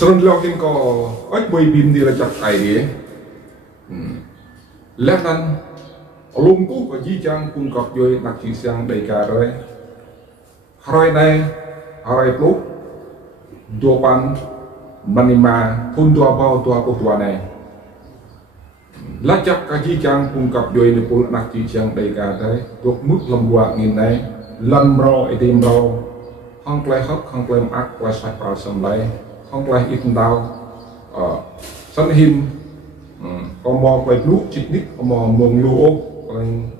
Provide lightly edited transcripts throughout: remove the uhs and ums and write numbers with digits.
Sering login ko, ay boy bim di rajak ID. Lehan lungku ko jijang pun kok joy nak siang day kare. Harai nay harai plu dopan manima pun tua bau tua ko tua nay. Lajak kaji jang pun kok joy ni pul nak siang day kare. Dok mut lembuak ngin nay lam ro edim ro hong klai hok hong klai mak klai sai pral sam lai. Không phải ít đau sân hình có mò quay lú chích nít có mò mông lú còn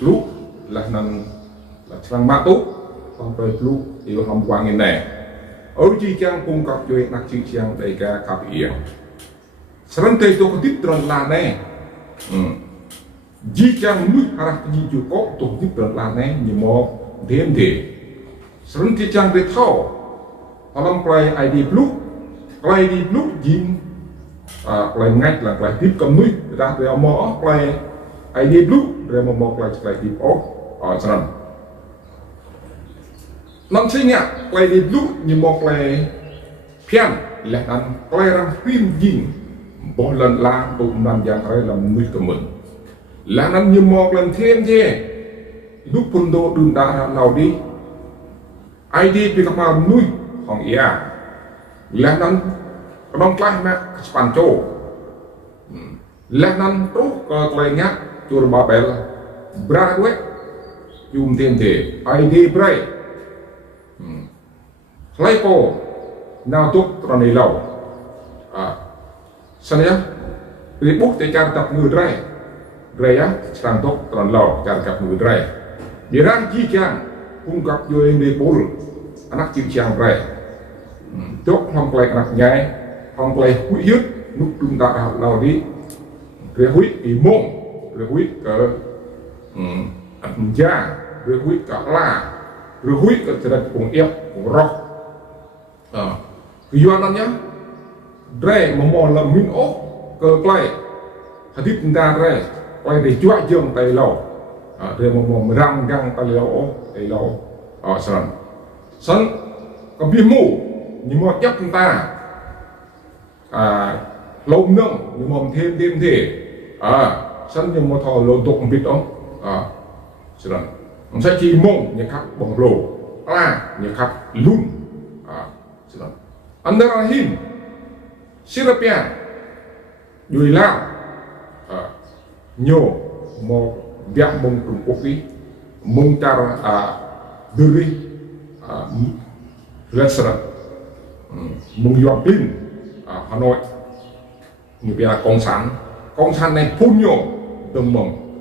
lú là nằm là sang mã tốt không phải lú thì không quan ngành này ở chi trang cung cấp cho nạc chi trang đầy cả cặp ý sân tây tôi có tiếp trần là này chi trang nước harap chi chủ có tôi tiếp trần là này như mò thêm thì sân chi trang để thao Alam play ID blue, play ID blue jin, play ngay là play tiếp cầm núi, ra để mò play ID blue, để mò play tiếp off, sẵn. Năm sinh nhá, play ID blue như mò play pian, là ăn play răng phim jin, bỏ lần la tụm làm dạng hay làm núi cầm mình, là ăn như mò lần thêm thế, lúc pun đô đun đá nào đi, ID bị các bạn núiของiaและนั้นน้องใกล้แม่สปันโจและนั้นตุ๊กก็เลยงัดจูร์บาเบลบราเวยูมเทียนเทไอดีไบรใครโปนาตุ๊กตอนนี้เราสัญญารีบุกจะการจับมือได้ไรอะสังตุ๊กตอนเราการจับมือได้ดีร่างจีจังcung cấp cho em đi bù anak chiang rai chốt không play anak nhai không play hủy huyết lúc chúng ta lao đi rồi hủy ý mông rồi hủy cỡ ăn da rồi hủy cả la rồi hủy cỡ trở thành cùng ép cùng rock cái doan nhá rai mà mò là min ốc cỡ play hadit ta rai play để chua dương tay lâu rồi mà mò răng găng tay lâu tay lâu sân có bia mù nhưng mà chấp chúng ta lâu nâng nhưng mà thêm thì sân nhưng mà thò lâu tục biết đó sân sẽ chỉ mông như khắp bóng lồ như khắp luôn sân anh đã là hình Sirapia dùi lao nhiều một việc mông Trung Quốc đi mông ta đưa restaurant mông yop pin Hà Nội như bây giờ công sản này phun nhiều đồng mông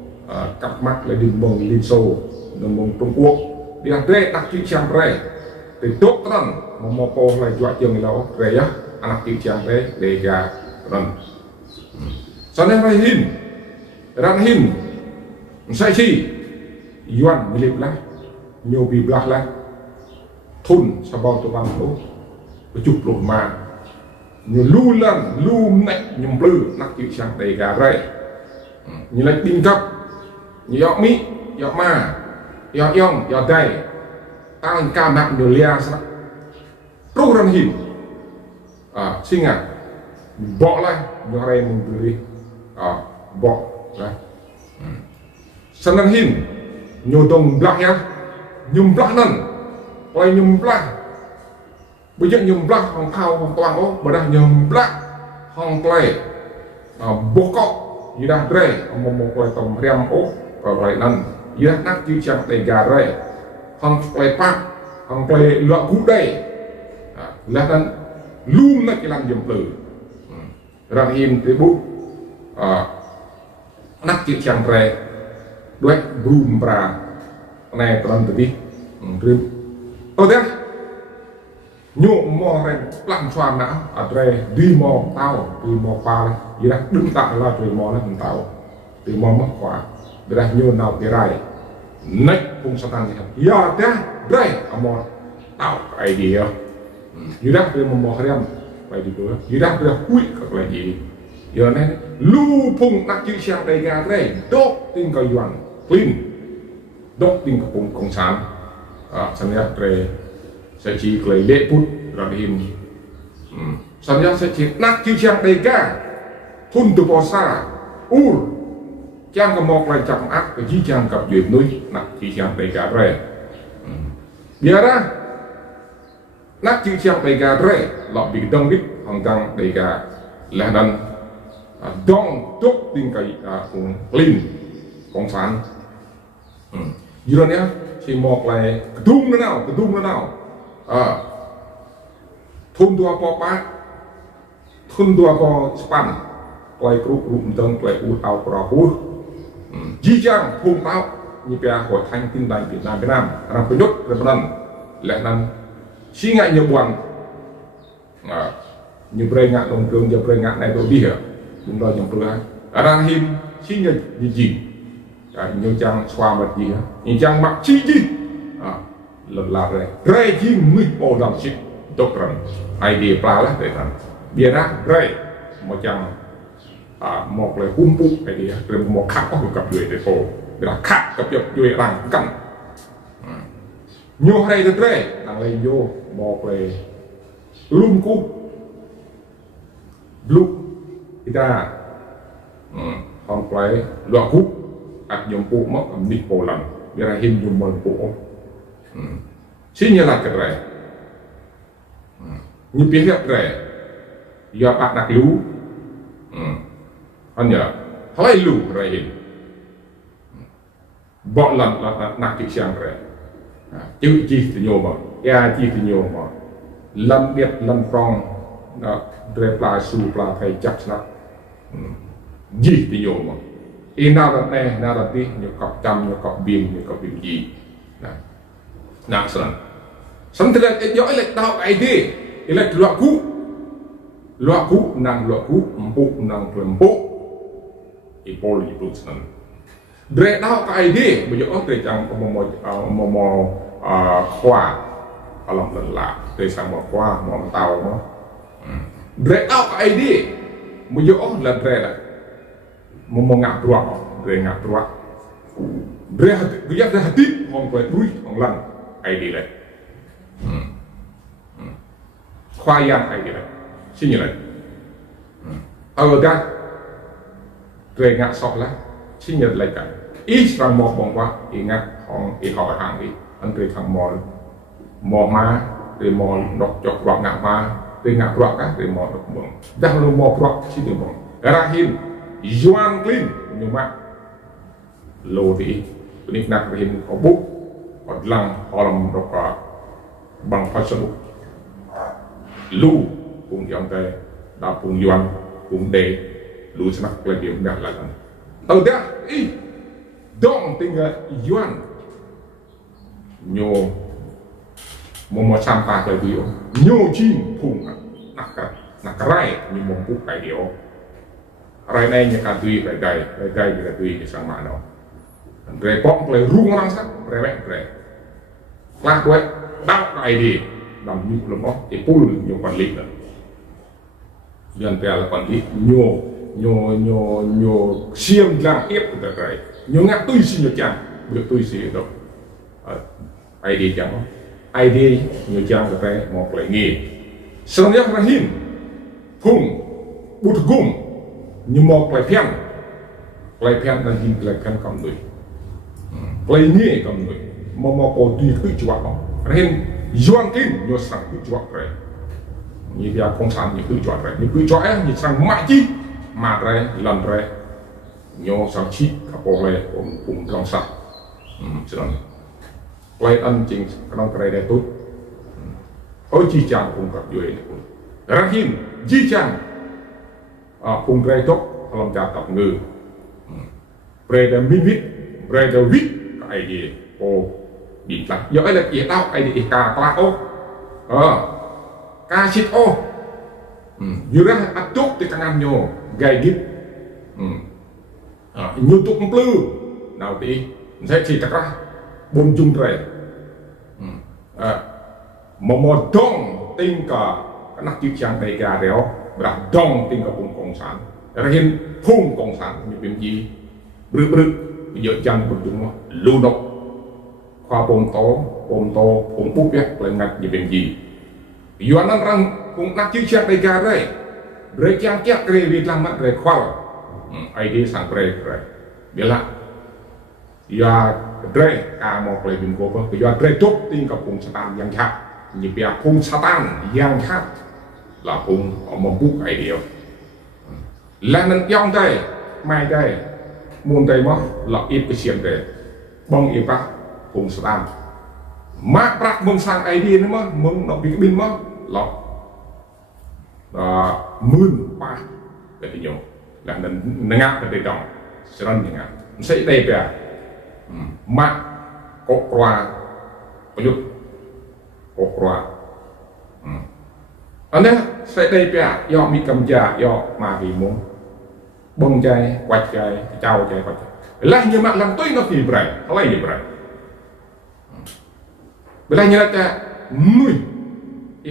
cặp mắt là đường mông Liên Xô đồng mông Trung Quốc đi ăn rễ đặc trị trang rễ thì tốt lắm mà mò po là dọa chừng là rễ á ăn trị trang rễ để gà lần sau này ra hin sai chi yuan milip lá nhiều bị bạc lá thun sao bao tụi bạn đó chụp lột mà nhiều lu lần lu nẹt nhầm blư nắc chịu sang đầy gà rây như là đinh cấp như giọt mít giọt ma giọt yong giọt đầy ăn cam nặng nhiều lia sao trâu răn hình sinh bỏ lại nhỏ đây mình bự bỏ lại sân răn hình nhiều đồng bạc nhá nhung bạc nần quay nhung bạc bây giờ nhung bạc hong thao hong toàn ó mà đang nhung bạc hong play bố cọ như đang rê một quay tầm rem ó và lại nần như đang nát chữ chẳng đầy gà rê hong play park hong play lọ cú đây là nần luôn là cái làm nhầm từ rằng im tới bút nát chữ chẳng rê đuôi bùm pra này còn từ đi rìm đấy nhộm mò này làm xoàn não ở đây đi mò tao đi mò pha này gì đó đứng tại là từ mò này tao từ mò mất quả để đây nhộm nào cái này nách cùng sát tăng gì ya thế đây mò tao cái gì đó gì đó từ mò cái em phải đi nữa gì đó từ quỷ các loại gì giờ này lu phùng đặt chữ sang đây gà đây đốt tin coi doan clean đốt tin của phùng cộng sản sản xuất về sẽ chỉ lấy lệ bút ra hình สัญญาเสถียรนักจีเชียงเดก้าทุนตุปอซาอูรจ้างกระมอกไรจับอักกับจีเชียงกับยืนนุ้ยนักจีเชียงเดก้าเร่เดี๋ยวนะนักจีเชียงเดก้าเร่หลอกบิดดังบิดหังดังเดก้าและนั้นดองจุกติงไก่ของลินของสารยูโรเนี้ยที่มอกไรกระดุมแล้วกระดุมแล้วทุนตัวปอปะทุนตัวปอสปันไกลกรุบรุมตึงไกลอูดเอาปลาหูจีจังภูมิเต้ามีเปียหัวทางติ้งใดเวียดนามเวียดนามรังประยุทธ์เรื่องนั้นและนั้นชี้งานยบวันnhư bơi ngạn đồng trường như bơi ngạn này đồ đi hả chúng tôi trong bơi anh him chi như gì như trang xoa mặt gì hả như trang mặc chi gì lật là rồi chi mười bộ làm chi tốt rằng ai đi pla là để thằng bia ra rồi một trang một là hung phụ ai đi rồi một khắc có gặp người để phô là khắc gặp người làm cắn nhiều hay được rồi đang lấy vô một là lung cú lúc kita hong play luak hút nhom pu mok mít bồ lần biar him nhom mol pu xin nhớ lại cái này như biết cái này do bạn đặt lú anh nhớ hỏi lú rồi him bọn lần là nặng chịu sang rồi chữ chi thì nhiều mà ya chi thì nhiều mà lần biết lần phongเรียบลายสู่ปลาไทยจับนะยี่ติโยมอีน่ารักแน่น่ารักดีอยู่กับจำอยู่กับบินอยู่กับบินยี่นะนักสั่งสันติเล็กย้อยเล็กดาวไอเดียเล็กลวกคุนางลวกคุปุนางเปลี่ยนปุอีโพลีปุสั่งเดรดาวไอเดียมันจะเอาเตะจังมอขวาอารมณ์หลักเตะสังมอขวามอเตาเนาะDre tau ke idea, mujuk lah dre lah, mau ngap ruak, dre ngap ruak, dre dia dah hati, orang kuat ruih, orang lang, idea lah, khoyan idea lah, sini lah, dah, dre ngap sok lah, sini lah kan, serang mau bangwa, ingat orang ihau hang ni, antri kang mall, mau ma, dre mau nok jok ruak ngap ma. Dengan proak kan, dengan modal bang. Dah lu mau proak sini bang. Rahim, Juan Clean, nyoba lo di, ini nak rahim kabuk, odlang orang doka bang pasal lu, pung yang teh, dah pung Juan, pung de, lu senak lagi dah lagan. Tahu dah, dong tinggal Juan, nyo mau sampah ke dia, nyuci pun nak kerai ni mampu kai dia, kerai ni nyak adui kai kita adui ni sang mana, repot play rung orang sah, rewek, kelas gue, dak kai dia, dalam ni belum pul nyo konflik dah, jangan terlalu konflik, nyo siam lang ep kita kai, nyo ngak tui si nyo jang, tui si itu, kai dia jang. Idea nhiều trang của tay một lại nghề sơn nhắc rahim phung bút gum như một lại phen là gì lại phen cầm đuổi lại nghề cầm đuổi mà có tùy cứ chua đó rahim doan kim nhiều sang cứ chua rồi như bây không sản như cứ chua rồi như cứ chua ấy như sang mãi chi mà rồi lần rồi nhiều sang chi các bộ này cũng trong sạch quay ăn chính trong cái này tốt, ôi chi chăng cùng gặp dưới này, rahim chi chăng, cùng cái tốt, làm cha tập ngư, bread mimit, bread wheat cái gì, ô bị lạnh, giờ ấy là gì tao cái gì cà ô, cà chít ô, như ra ăn tốt thì càng ăn nhiều, gai gít, nhiều tục blue, nào thì sẽ chỉ chắc ra. Bom chung rồi, mà dong tin cảนักจิตวิทยาในการเดียวแบบดองtin cả vùng cộng sản, ra hiện phun cộng sản nhưเป็นgì, bự giờ chân của chúng nó lưu động, khoa bom to, phun bút biết lên ngạch nhưเป็นgì, yuan nan rang kung nak chi chat dai ga dai re kyang kyak kre vi tlang mat re khwal ID sang pre re bila ya dre ka mo play bim ko ko ya dre top ting ka pung satan yang chat ni pia pung satan yang chat là pung mo buk ai dio là nan yong dai mai dai mun dai mo là ít cái xiêm dai bong ít pa pung satan ma prak mung sang ID nữa mà mung nó bị bin mà là mươn pa để nhiều là nên ngáp để đồng sẽ nói như ngáp sẽ đây về ma có quaประยุทธ์có qua anh ấy sẽ đây về do mi cầm trà do mà vì muốn bông chay quạt chay trao chay quạt là như mà làm tôi nó thì vậy lấy như vậy bây giờ như là nuôi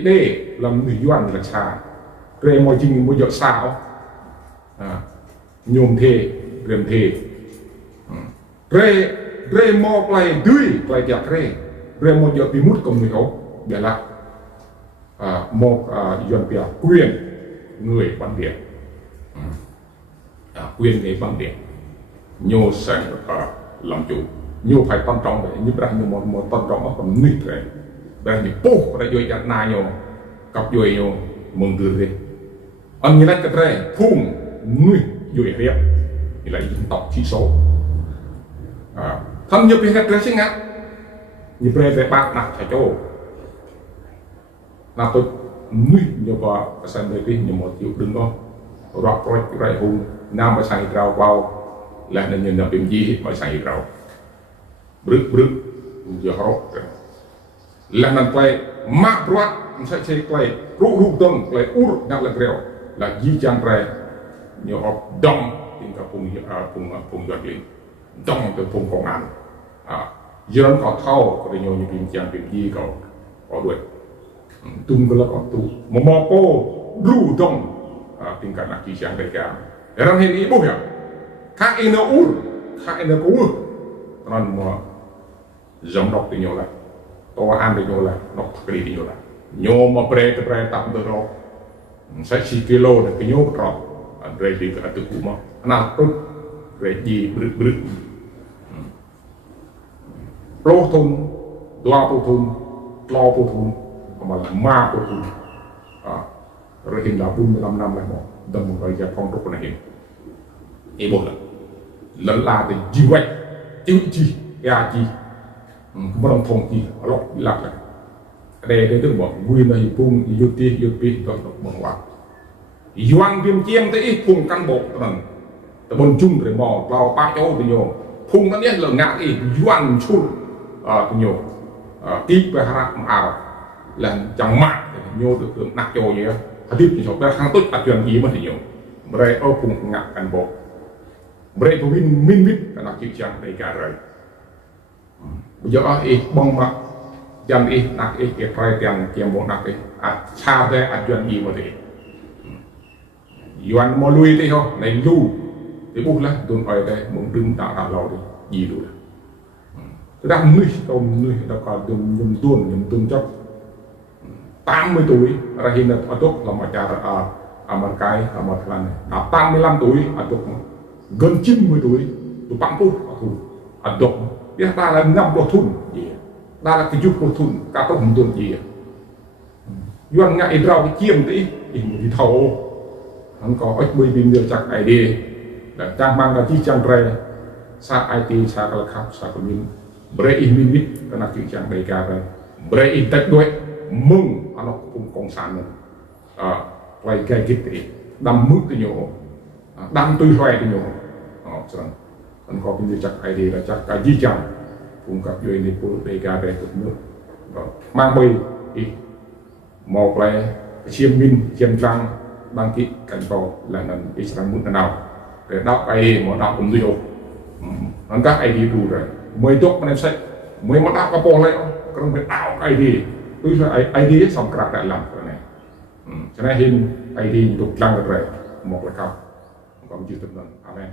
đây làm nuôi doan là xa rồi mọi chuyện bây giờ sao nhôm thề rèm thề rồi một lại đuôi lại chặt rồi một giờ bị mút công người hậu để là một doanh nghiệp quyền người bản địa quyền người bản địa nhiều sản làm chủ nhiều phải tôn trọng vậy như bây giờ một tôn trọng nó còn nít rồi bây giờ bố đã chơi chặt na nhiều cặp chơi nhiều mừng từ đi anh như này cái này phun nuôi dùi riệp thì là dân tộc chỉ số thân nhập về cái này sinh á như bây giờ bác đặt phải chỗ là tôi nuôi nhiều vào cái sản đây đi nhiều một triệu đừng có rọc rồi cái hùng nam mà xài rau vào là nên nhìn là điểm gì mà xài rau bự giờ họ là mình phải mắc ruột sẽ chơi play ru tông play nặng là kêu là di chân ra nhiều họ đông tìm cả vùng giọt đi đông từ vùng công an giờ nó có thâu có nhiều những phim gì có đuổi tung cái là có tu mà mò cô ru đông tìm cả là di chân đây cả để làm hiện ý bố hiểu khác in nó khác in nó cũ còn mà giống đọc thì nhiều là tôi ăn thì nhiều là đọc thật đi thì nhiều là nhiều mà pre tạm được rồi sẽ chỉ kilo là cái nhôm rồi rồi thì cái từ cũ mà nào tốt rồi gì bự pro thun lo thun mà là ma thun rồi hiện là 45 năm lại một đâm một cái phong trúc này hiện bộ lần là thì gì vậy chữ chi ya chi mà đồng thông chi lọc lạc này đây tứcบอกnguyên là phunยุติก็บอกว่าย้อนเตรียมเจียมtới phun căn bộ rằngแต่บนchung rồi mòเราป้าโจ้ตัวโยphunนั้นเนี่ยเหลืองngạcอีย้อนชุดตัวโยkíp về hạt ảo là chẳng mặnโยđược hưởng nặngโยvậy hạt tiếp thì chúng ta khang tốt ở trường ý mà thì nhiều rồi ở phun ngạc căn bộ rồi tôi min vít là nặng chịu chẳng đây cả rồi bây giờ bông mà dân nặng cái trai tiền kiếm bộ nặng xa thế chuyện gì mà thế yuan mò lui thế không này lu thì buộc là tôi hỏi đây muốn đứng tạo lâu đi gì luôn tôi đang nuôi đã còn nhầm tuôn chấp 80 tuổi ra hiện ở tốt là mà cha ở một cái ở một lần 85 tuổi ở tốt gần 90 tuổi tôi bắn phút ở tốt biết ta là 5 độ thun gì ta là cái chút độ thun cả tốt không tuôn gì yuan ngại rau cái chiêm tí thì thầu hắn có ít bơi bình được chắc ai đi là trang mang là chi trang re sa IT sa cái khắp sa cái min bre in min vít cái nào chữ trang đầy cả rồi bre in tách đuôi mừng anh nó cũng công sản nữa quay cái kịch đâm mức thì nhiều đâm tươi hoài thì nhiều cho nên hắn có bình được chắc ai đi là chắc cái chi trang cũng gặp duyên đi của đầy cả về cực nước mang bơi một là chiêm min chiêm trăng đăng ký cảnh cầu là nền cái sản mức nào để đọc ai mà đọc cũng nhiều nó các ai đi đủ rồi mới tốt mà em sẽ mới mà đọc cái bộ này còn phải đọc ai đi tôi nói ai đi xong cả đại làm cái này cho nên hiện ai đi đủ lăng rồi một là cao còn chưa từng lần amen.